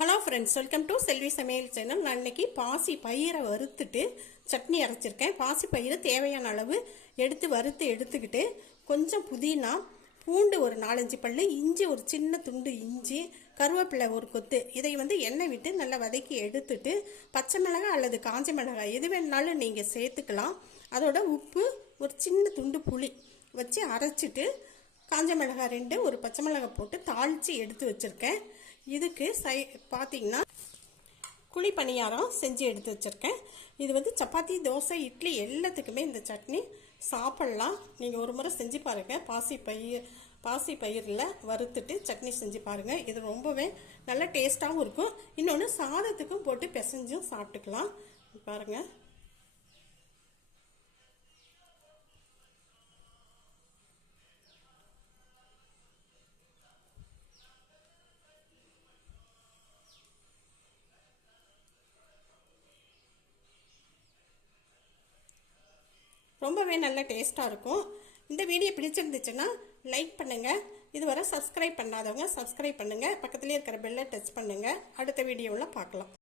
Hello friends, welcome to செல்வி சமையல் channel. நான் இன்னைக்கு பாசி பயிரை வறுத்துட்டு சட்னி அரைச்சிருக்கேன். பாசி பயிரை தேவையான அளவு எடுத்துக்கிட்டு கொஞ்சம் புதினா, பூண்டு ஒரு 4-5 பல்லு, இஞ்சி ஒரு சின்ன துண்டு இஞ்சி, கருவேப்பிலை ஒரு கொத்து, இதை எண்ணெய் விட்டு நல்லா வதக்கி எடுத்துட்டு பச்சை மிளகாய் அல்லது காஞ்ச மிளகாய் எது வேணாலும் நீங்கள் சேர்த்துக்கலாம். அதோட உப்பு, ஒரு சின்ன துண்டு புளி வச்சு அரைச்சிட்டு காஞ்ச மிளகாய் 2, ஒரு பச்சை மிளகாய் போட்டு தாளித்து எடுத்து வச்சுருக்கேன். இதுக்கு பார்த்தீங்கன்னா குழி பணியாரம் செஞ்சு எடுத்து வச்சுருக்கேன். இது சப்பாத்தி, தோசை, இட்லி எல்லாத்துக்குமே இந்த சட்னி சாப்பிட்லாம். நீங்கள் ஒரு முறை செஞ்சு பாருங்கள். பாசி பயிரில் வறுத்துட்டு சட்னி செஞ்சு பாருங்கள். இது ரொம்பவே நல்ல டேஸ்ட்டாகவும் இருக்கும். இன்னொன்று சாதத்துக்கும் போட்டு பிசைஞ்சும் சாப்பிட்டுக்கலாம். பாருங்கள். ரொம்பவே நல்ல டேஸ்ட்டாக இருக்கும். இந்த வீடியோ பிடிச்சிருந்துச்சுன்னா லைக் பண்ணுங்கள். இதுவரை சப்ஸ்கிரைப் பண்ணாதவங்க சப்ஸ்கிரைப் பண்ணுங்கள். பக்கத்துலேயே இருக்கிற பெல்லை டச் பண்ணுங்கள். அடுத்த வீடியோவில் பார்க்கலாம்.